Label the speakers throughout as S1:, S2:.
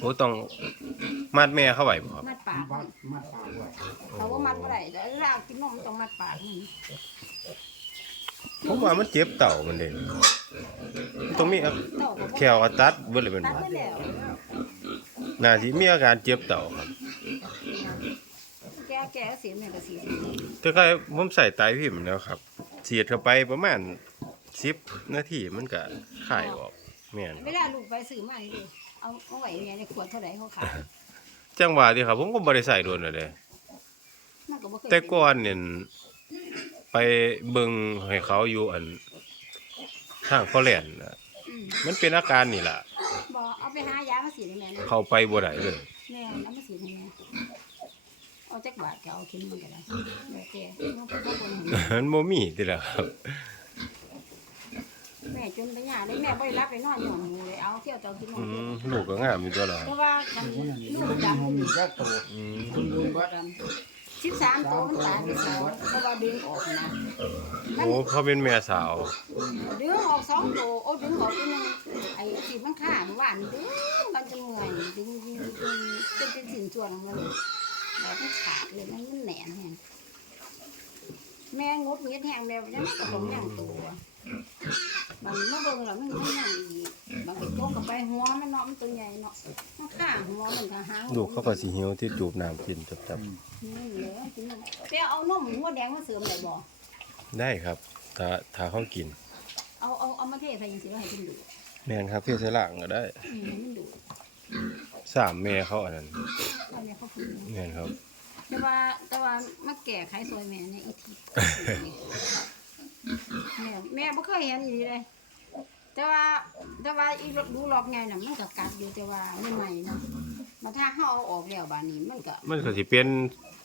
S1: โอ้ต้องมัดแม่เข้าไว้บ่ครับ
S2: มัดปาก
S3: มัดมัดปากไว้
S2: เขาว่ามัดบ่ได้แต่เวลากินนมต้องมัดปากนี่
S1: ผมว่ามันเจ็บเต่ามันเด่นต้องมี
S2: เต่าก็บ่
S1: แขวก็ตัดเบิดเลยเป็น
S2: ตัด
S1: ว่า
S2: ไปแล้ว
S1: น่าสิมีอาการเจ็บเต่าครับ
S2: แกแกเสียแม่ก็เสีย
S1: แต่ก็ผมใส่ไตพิมพ์แล้วครับเสียดเข้าไปประมาณ10นาทีมันก็คายออก แม่น
S2: เวลาลูกไปซื้อมานี่ดิเอาเอาไว้เนี่ยในขวดเท่าไหร่เขาขาย
S1: จังหวะที่ครับผมก็บ่ได้ใส่โดนเลย
S2: มันก็บ่เคย
S1: แต่ก่อนเนี่ยไปเบิ่งให้เขาอยู่อันทางฟอแลนด์น่ะ
S2: อืม
S1: มันเป็นอาการนี่ล่ะ
S2: บ่เอาไปหายามาสีดให้แม่นะ
S1: เข้าไปบ่ได้เลย
S2: แม่เอามาสีดให้แม่เอาจักบาทก็เอากินมันก็ได้เดี๋ยวแกน้องไปบ่บ่น
S1: มันบ่มีติล่ะครับ
S2: แม่จนไปหยาได้แม่บ่ได้รับไปนอนหย่อนหมูเลยเอาเที่ยวเตากินนอ
S1: อื
S2: น
S1: มลูกก็งามอยู่ตัวละ
S2: เพราะว่าคัน
S3: คนนั้น
S2: ลู
S3: ลู
S2: ก
S3: ก
S2: ดำ
S3: ดำมีแค่ตัว
S1: อืม
S3: คุณลุงเบิด
S2: ดำสิบสามตัวมันตายไปสองเพราะว่าดึงออกนะมัน
S1: โอ้เขาเป็นแม่สาว
S2: ดึงออกสองตัวโอ้ดึงออกตัวหนึงไอ้ที่มันขาดว่านดึงมันจะเมื่อยดึงดึงดึงจนเป็นสิ่งส่วนของมันแบบมันขาดเลยมันมันแหนนแฮงแม่งดเงี้ยแห้งแมวยังก็ต้องยังตัว มันมาเบิ่งแล้วมันมันยังอีกบางทีโตกับไปหัวมันเนาะมันตัวใหญ่เนาะมันข้างหัวมันก็หาง
S1: ลูกเขาก็สิหิวที่จูบน้ำกินจับ
S2: นี่เหลือกินนมไปเอานมหัวแดงมาเสริมได้บ่
S1: ๆได้ครับ ถ้าถ้าเขากิน
S2: เอาเอาเอามาเทใส่ยังสิว่าให้กินดู
S1: แม่นครับเทใส่ล่างก็ได้
S2: อืมให้มันดู
S1: สามแม่เขาอันนั้น
S2: ตอนนี้เขาพูด
S1: แม่นครับ
S2: แต่ว่าแต่ว่ามาแก่ไขซอยแม่เนี่ยอีที แม่แม่บ่เคยเห็นอีเลย แต่ว่าแต่ว่าอีดูรอบไงน่ะมันก็กัดอยู่แต่ว่าไม่ใหม่เนาะมาถ้าเฮาเอาออกแล้วบาดนี้มันก็
S1: มันก็สิเป็น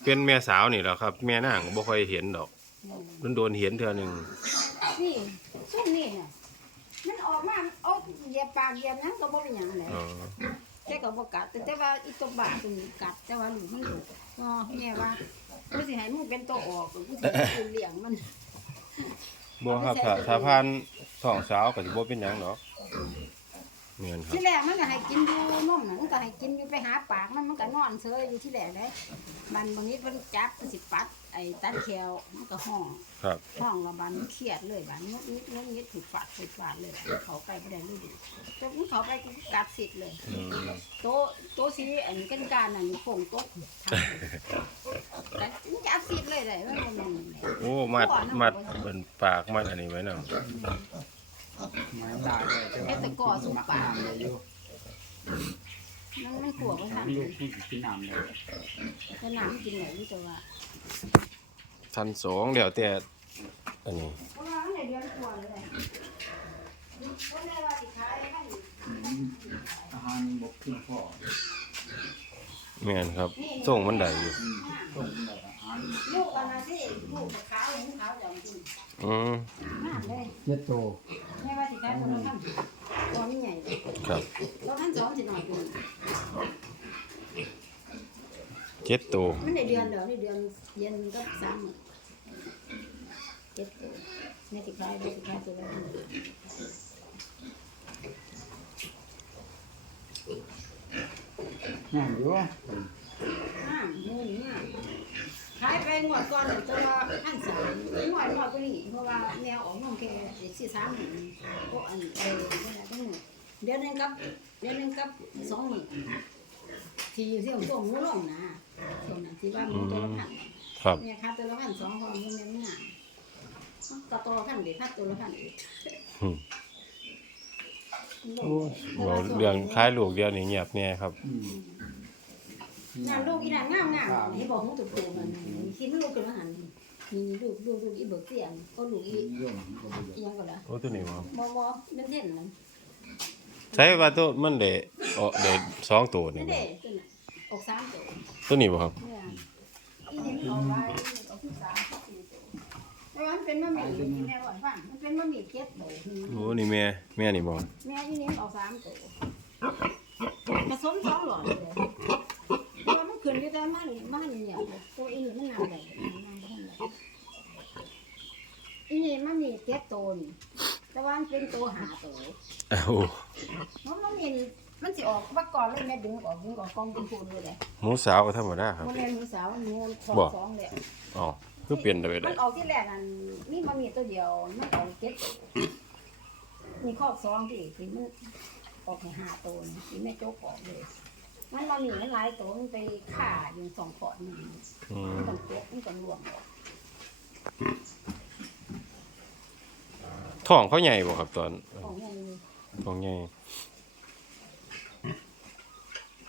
S1: เป็นแม่สาวนี่แหละครับ แม่นางบ่ค่อยเห็นดอก
S2: อืม
S1: มันโดนเห็นเทื่อหนึง
S2: นี่ซุ่มนี่น่ะมันออกมาเอาเหยียบปากเหยียบหยังก็บ่เป็นหยังเลย
S1: อ๋อ
S2: แต่ก็บ่กัดแต่แต่ว่าอีตัวบาตัวนี้กัด แต่ว่าลูกมันดุอ๋อแม่ว่ากูสิให้มึงเป็นตัวออกกูสิให้เลี้ยงมัน
S1: บ่ครับถ้าถ้าผ่านท้องสาวก็สิบ่เป็นหยังดอก แม่นครับ
S2: ที่แรกมันก็ให้กินอยู่นมน่ะมันก็ให้กินอยู่ไปหาปากมันมันก็นอนเฉยอยู่ที่แรกเลยมันบางนี้เพิ่นจับมันสิปัดไอ้ตัดแขวมันก็ห้อง
S1: ครับ
S2: ห้องละบันมันเครียดเลยบันงดนิดงดนิดถูกฟาดถูกฟาดเลย เขาไปบ่ได้เลยดิแต่มันเขาไปกูกัดสิทธิ์เลย
S1: อืม
S2: โตะโตะสีอันนี้กันการน่ะนี่โป่งโต๊ะแต่จับสิทธิ์เลยได้ว่ามันนั่นแหละ
S1: โอ้มัดมัดเบิ่นปากมัดอันนี้ไว้นำ
S3: หมายได้เลยแต่ว่ามักน้ำเลยอยู่
S2: มันมันขวบก็ทำ
S3: ลูกผู้กินน้ำเลย
S2: แต่น้ำกินไหนรู้แต่ว่า
S1: ทันสองเดี๋ยวแต่อันนี้
S2: เพราะว่ามันได้เดือนกว่าเลยคนได้ว่าสิขายให้
S3: อาหารบกขึ้นพ่อ
S1: แม่นครับส่งมันได้อยู่
S3: อืมต้มแบบอาหาร
S2: ลูกกันนะที่ลูกขาวหูขาวอย่างจริง
S1: อืม
S2: น้ำเลย
S3: เจ็ดโต
S2: ไม่ว่าสิขายตัวละพันตัวนี้ใหญ่
S1: ครับ
S2: ตัวพันสองสิหน่อยกู
S1: เจ็ดตัว
S2: มันได้เดือนเดียวนี่เดือนเย็นก็สามหมื่นเจ็ดตัวเนี่ยสิขายได้สิขายตัวละพัน
S3: งามอยู่
S2: ห้าหมื่นห้า ขายไปงวดก่อนเนี่ยตัวละพันสามงวดงวดก็นี่เพราะว่าแนวออกน้องแค่สี่สามหมื่นก็อันเออไม่ได้ทั้งหมดเดือนหนึงกับเดือนหนึงกับสองหมื่นที่อยู่ที่ของตัวหมูลงนะส่วนนั้นที่ว่าหมูตัวละพัน
S1: ครับ
S2: เนี่ยค่าตัวละพันสองพอมันเป็นงานก็ตัวละพันเดี๋ยวค่าตัวละพันอีก
S1: อืมโอ้ยบ่เรื่องคล้ายลูกเดียวนี่เงียบแน่ครับ
S3: อืม
S2: งานลูกอีนางงามงามนี่บอกของตัวตัวมันคิดลูกกันว่าหันนี่ลูกลูกลูกอีเบิกเสียงก็ลูกอี
S3: นิยมก็บ่
S2: อีหยังก็ละ
S1: โอ้ตัวนี้บ่
S2: มอมอเป็นเท่นนั่น
S1: ใช้ว่าตัวมันได้เออได้สองตัวนี่
S2: นั่น
S1: บ่
S2: เด้ตัวน่ะออกสามตัว
S1: ตัวนี้บ่ครับ
S2: เนี่ยอีนี่มันออกไปออกที่สามสี่ตัวแต่ว่ามันเป็นมะหมี่กินแม่หวานฟันมันเป็นมะหมี่เก็ดตัว
S1: โอ้นี่แม่แม่นี่บ่
S2: แม่อีนี่มันออกสามตัวผสมสองหลอดเลยเพราะว่า มันขึ้นอยู่แต่มันมันเนี่ยตัวอีนี่มันนำเลยนำไปทางไหนอีนี่มันมีเก็ดตัวนี่แต่ว่ามันเป็นตัวหาตัว
S1: อ้าว
S2: เพราะมันมีมันสิออกว่าก่อนเลยแม่ดึงออกดึงออกกองเป็นพูนเลยแหละ
S1: หมูสาวธรรมดาครับ
S2: โมเลนมีสาวหนูสอง
S1: บ่
S2: สองแหละ
S1: อ๋อคือเปลี่ยนได้ไป
S2: มั
S1: ได้
S2: นออกที่แรกอันนี่มันมีตัวเดียวมันออกเจ็ดตัวมีข้อสองที่ที่มันออกในห้าตัวนี่ที่แม่โจ๊กออกเลย มันมามีมันหลายตัวมันไปฆ่าอยู่สองขอดนี่
S1: อืม
S2: มันต้องโจ๊กมันต้องรวมออก
S1: ท้องเขาใหญ่บ่ครับตอน
S2: ของไง
S1: ท้องใหญ่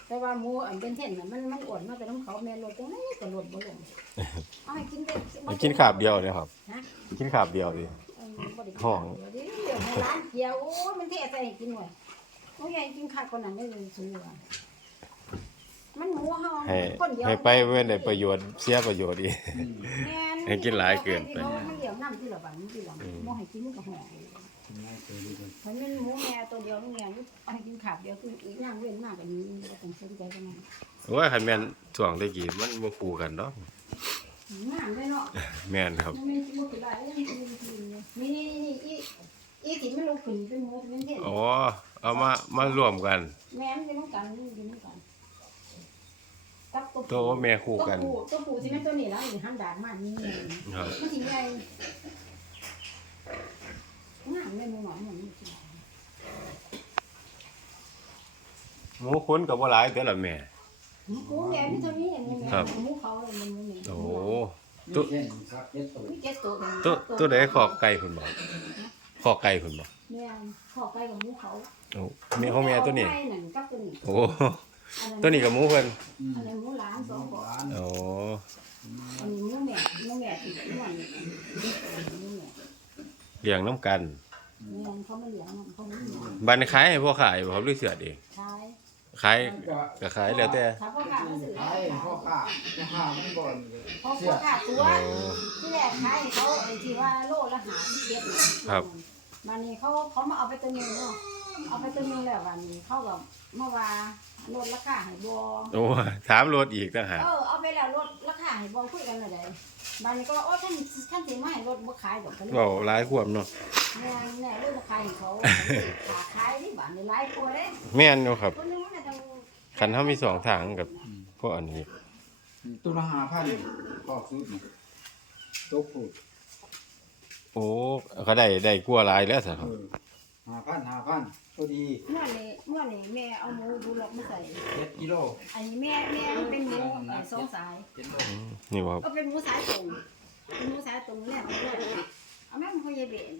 S2: แต่ว่าหมูอันเป็นเท่นน่ะมันมันอ้วนมากแต่น้ำเขาแม่ลดจังไงก็ลดบ่ลงเอาให้กินได้
S1: มันกินขาบเดียวเลยครับ
S2: ฮะ
S1: กินขาบเดียวดิ
S2: เออบ่ได้กิน
S1: ห้อง
S2: เดี๋ยวเดี๋ยวในร้านเกียวโอ้ยมันเทใส่ให้กินหน่อยโอ้ยยายกินข้าวคนนั้นได้เลยสูอะ มันหมูเฮา
S1: ให้
S2: คนเดียว
S1: ให้ไปเว้นได้ประโยชน์เสียประโยชน์อีก
S3: อืม
S2: แม่น
S1: ให้กินหลายเกินไป
S2: มันเหลียวน้ำที่ละบันที่ละ
S1: อืม
S2: บ่ให้กินมันก็ห่อ
S3: ง่ายตัวดีกว่า
S2: มันเป็นหมูแม่ตัวเดียวนี่ไงเอาให้กินขาบเดียวคืออีกอย่างเว้นมากกว่านี้ก็ต้องสนใจกันนะ
S1: ว่าคันแม่นช่วงตะกี้มันบ่คู่กันดอก
S2: งามเลยเนาะ
S1: แม่นครับ
S2: มันไม่บ่คือได้ยังกินกินเลยนี่นี่นี่อีอีที่มันลุกขึ้นเป็นหมูเป็นเท่น
S1: อ๋อเอามามารวมกัน
S2: แม่มันเป็นน้ำกันมันเป็นน้ำกันกับ
S1: ตัวว่าแม่คู่กัน
S2: ตัวผู้ตัวผู้ที่แม่ตัวนี้แล้วนี่หันดาดมานี่
S1: ครับ
S2: มันสิใหญ่งามเลยหมูหนอนหมูนี่สิ
S1: หมูคุ้นกับบ่หลายเด้อล่ะแม่
S2: หมูแม่มีเท่านี้หมูแม่
S1: ครับ
S2: หมูเขาเลยมันหมูแม่
S1: โอ้
S3: นี่เช่นครับเจ็ดตัว
S2: มีเจ็ดตัวกัน
S1: ตัวตัวใดขอกไก่พุ่นบ่ขอกไก่พุ่นบ่
S2: แม่ขอไปกับหมูเขา
S1: โอ้แม่ของแม่ตัวนี้
S2: ไก่นั่นกับตัวนี้
S1: โอ้ตัวนี้กับหมูเพิ่น
S3: อืม
S2: อันนี้หมูหลานสองบ่
S3: ร้าน
S1: โอ้
S2: อันนี้หมูแม่หมูแม่ที่อ้วนนี่หมูแม่
S1: เลี้ยงน้ำกัน
S2: แม่เขาไม่เลี้ยงเขาไม่เลี้ยง
S1: บัดนี้ขายให้พ่อขายบ่ครับหรือเสือเอง
S2: ขาย
S1: ขายก็ขายแล้วแต่
S2: ถ้าพ่อค้าเขาซื้อ
S3: ไอ้พ่อข้าพ่อข้ามันบ่น
S2: พ่อพ่อค้าตัว
S1: โอ้
S2: ที่แรกขายให้เขาไอ้ที่ว่าโลละหาที่เก็บน่ะ
S1: ครับ
S2: วันนี้เขาเขามาเอาไปตัวหนึงเนาะ เอาไปตัวหนึงแล้ววันนี้เขาก็มาว่าลดราคาให้บ่
S1: โอ้ถามรถอีกต่างหาก
S2: เออเอาไปแล้วลดราคาให้บ่คุยกันเลยบัดนี้ก็ว่าโอ้ท่านท่านสิมาให้ลดบ่ขายดอกก็เลย
S1: เว้าหลายความเนาะ
S2: แม่แม่เลยบ่ขายให้เขาขาขายนี่บัดนี้หลายคนเลย
S1: แม่นอยู่ครับ
S2: คนหนึงมันต้อง
S1: คันเฮามีสองทางกับพวกอันนี้
S3: ตัวละห้าพันขอบสุดนี่ตัวผูด
S1: โอ้ก็ได้ได้กลัวหลายแล้วสิค
S3: เอ
S1: รับ
S3: อ ห้าพันห้าพันตัวดี
S2: เมื่อนี้เมื่อนี้แม่เอาหมูดูหลอกมาใส่
S3: เจ็ดกิโล
S2: อันนี้แม่แม่มันเป็นหมูเอ่อสองสาย
S3: เจ็ดโล
S1: อืมนี่บ่ครับ
S2: ก็เป็นหมูสายตรงเป็นหมูสายตรงเนี่ยเอาแม่มันเขาเยเบน